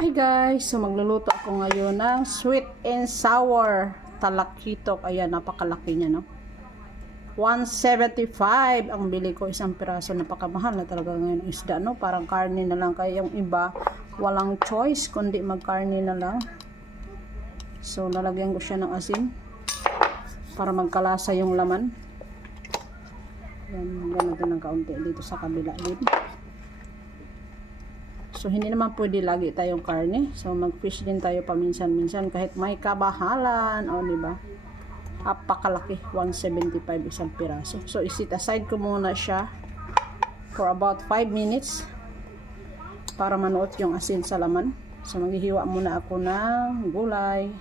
Hi guys! So magluluto ako ngayon ng sweet and sour talakitok. Ayan, napakalaki niya no. 175 ang bili ko isang piraso. Napakamahal na talaga ngayon isda no? Parang karne na lang. Kaya yung iba walang choice kundi magkarne na lang. So lalagyan ko siya ng asin para magkalasa yung laman. Yan natin ng kaunti dito sa kabila din So, hindi naman pwede lagi tayong karne. So, mag-fish din tayo paminsan-minsan kahit may kabahalan. O, di ba? Apakalaki. 175 isang piraso. So, isit aside ko muna siya for about 5 minutes para manuot yung asin sa laman. So, maghihiwa muna ako ng gulay.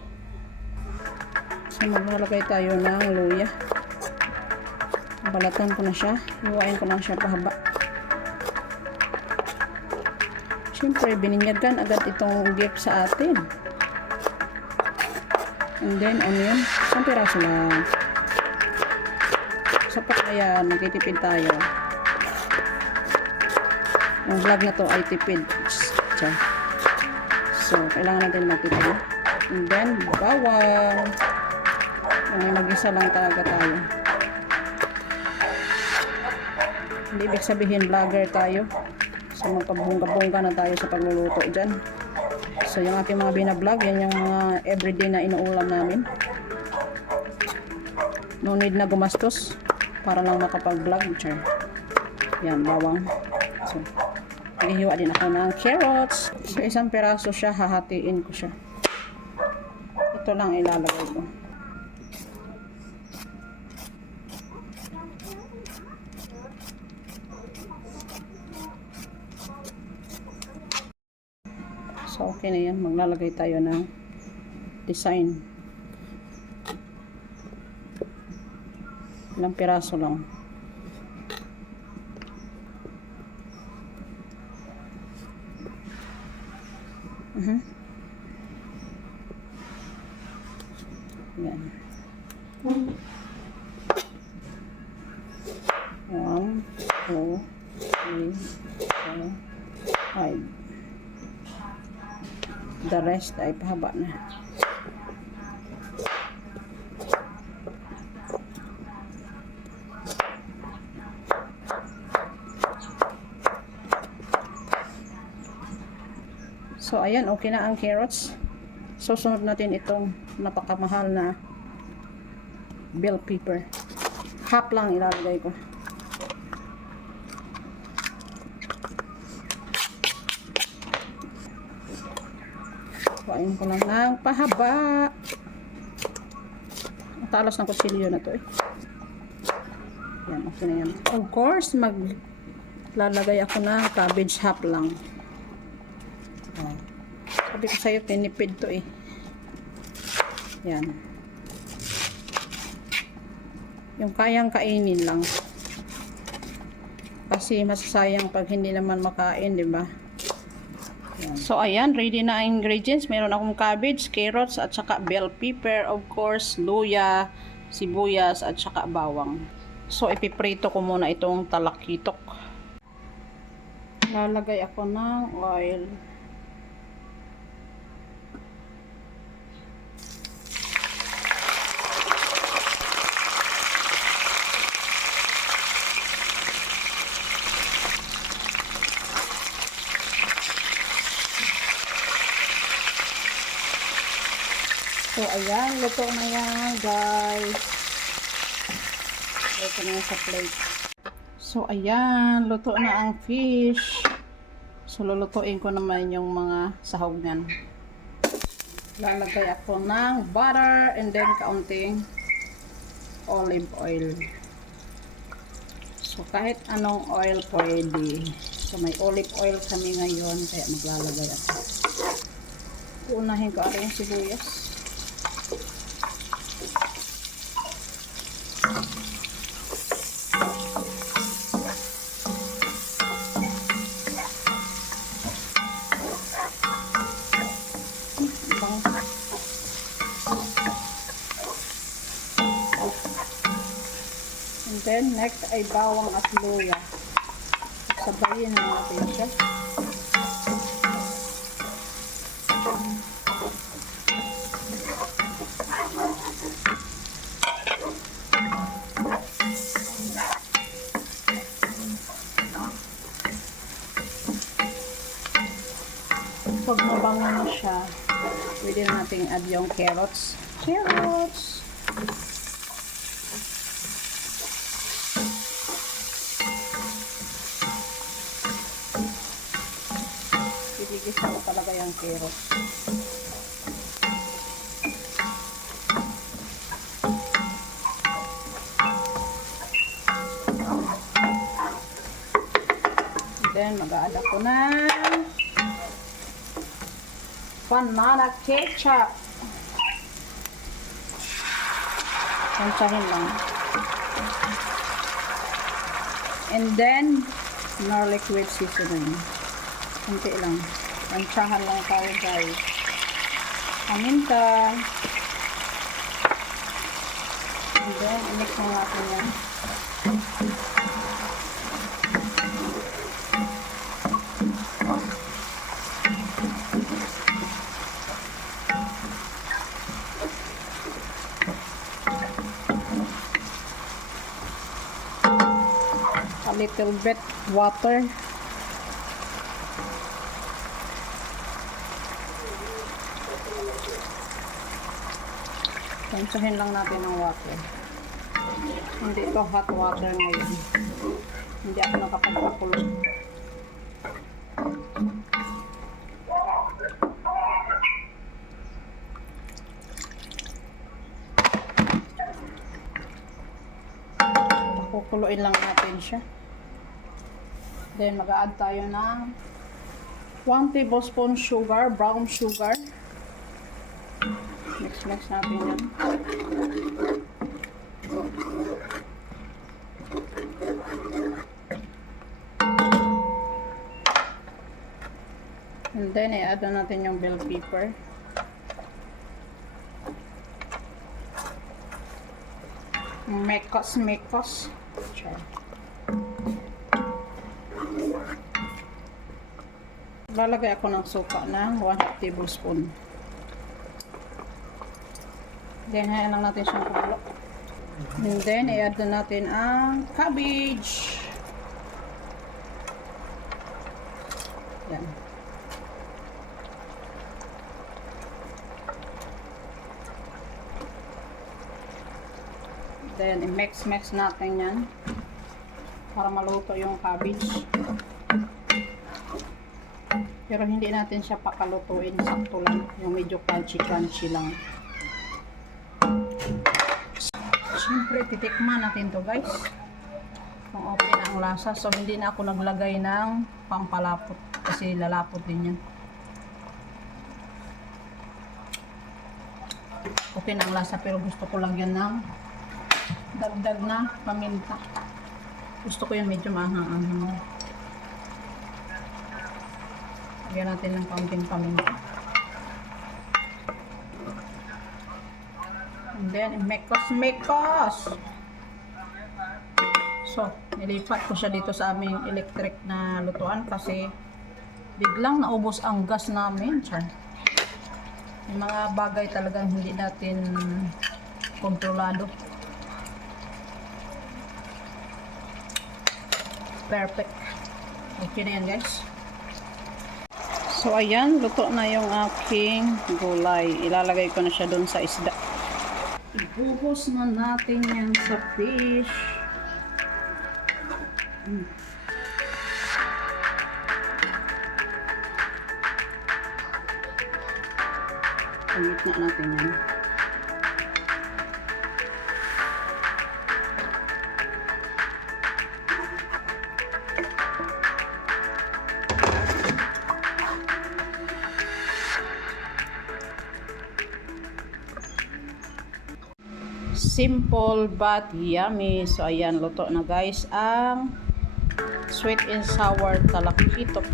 So, maglalagay tayo ng luya. Balatan ko na siya. Hiwain ko lang siya pahaba. Siyempre, bininyagan agad itong gift sa atin. And then, onion. Isang piraso lang. Sapat kaya, nagtitipid tayo. Ang vlog na to ay tipid. So, kailangan natin magtipid. And then, bawang. May mag-isa lang talaga tayo. Hindi ibig sabihin vlogger tayo. So magpabongga-bongga na tayo sa pagluluto dyan. So yung ating mga binablog, yan yung mga everyday na inuulam namin. No need na gumastos para lang makapag-vlog. Char. Yan, bawang. So, hihiwa din ako ng carrots. So isang peraso siya, hahatiin ko siya. Ito lang ilalagay ko. So, okay na yan. Maglalagay tayo ng design. Ilang piraso lang. Mhm. Yan. One, two, three, four, five. The rest ay pahaba na. So, ayan, okay na ang carrots. Susunod natin itong napakamahal na bell pepper. Half lang ilalagay ko. Kuhain ko lang ng pahaba. Ang talas ng kutsilyo na to eh. Yan, okay na yan. Of course, maglalagay ako ng cabbage half lang. Oh. Sabi ko sa'yo, tinipid to eh. Yan. Yung kayang kainin lang. Kasi masasayang pag hindi naman makain, di ba? So, ayan, ready na ang ingredients. Meron akong cabbage, carrots, at saka bell pepper, of course, luya, sibuyas, at saka bawang. So, ipiprito ko muna itong talakitok. Lalagay ako ng oil. So, ayan, luto na yan, guys. Luto na yan sa plate. So, ayan, luto na ang fish. So, lulutuin ko naman yung mga sahog niyan. Lalagay ako ng butter and then kaunting olive oil. So, kahit anong oil pwede. So, may olive oil kami ngayon, kaya maglalagay ako. Uunahin ko ako yung sibuyas. Then, next ay bawang at luya. Sabayin na natin siya. Pag mabango na siya, pwede nating add yung carrots. Carrots! Ko talaga yung carrots. Then, mag-add ako ng banana ketchup. Tansahin lang. And then, garlic with seasoning. Kunti lang. Tansahan lang tayo guys. Paminta. And then, i-mix na natin yan. a little bit water. Tansahin lang natin ng water. Hindi ito hot water ngayon. Hindi ako nakapagpakulo. Pakukuluin lang natin siya. Then, mag-add tayo ng 1 tablespoon sugar, brown sugar. Mix-mix natin yan. And then, i-add na natin yung bell pepper. Mekos, mekos. Char. Lalagay ako ng suka na 1 tablespoon. Then, hayan lang natin siyang kulo. And then, i-add na natin ang cabbage. Yan. Then, i-mix-mix natin yan para maluto yung cabbage. Pero hindi natin siya pakalutuin. Sakto lang. Yung medyo crunchy-crunchy lang. Siyempre, titikman natin to guys. Kung okay na ang lasa. So, hindi na ako naglagay ng pampalapot. Kasi lalapot din yan. Okay na ang lasa pero gusto ko lang yan ng dagdag na paminta. Gusto ko yan medyo maanghang-anghang. Lagyan natin ng kaunting paminta. And then, mekos, mekos! So, nilipat ko siya dito sa aming electric na lutuan kasi biglang naubos ang gas namin. Char. May mga bagay talagang hindi natin kontrolado. Perfect. Okay na yan guys. So ayan, luto na yung aking gulay. Ilalagay ko na siya doon sa isda. Ibuhos na natin yan sa fish. Hmm. Pangit na natin yan. Simple but yummy. So, ayan, luto na guys ang sweet and sour talakitok.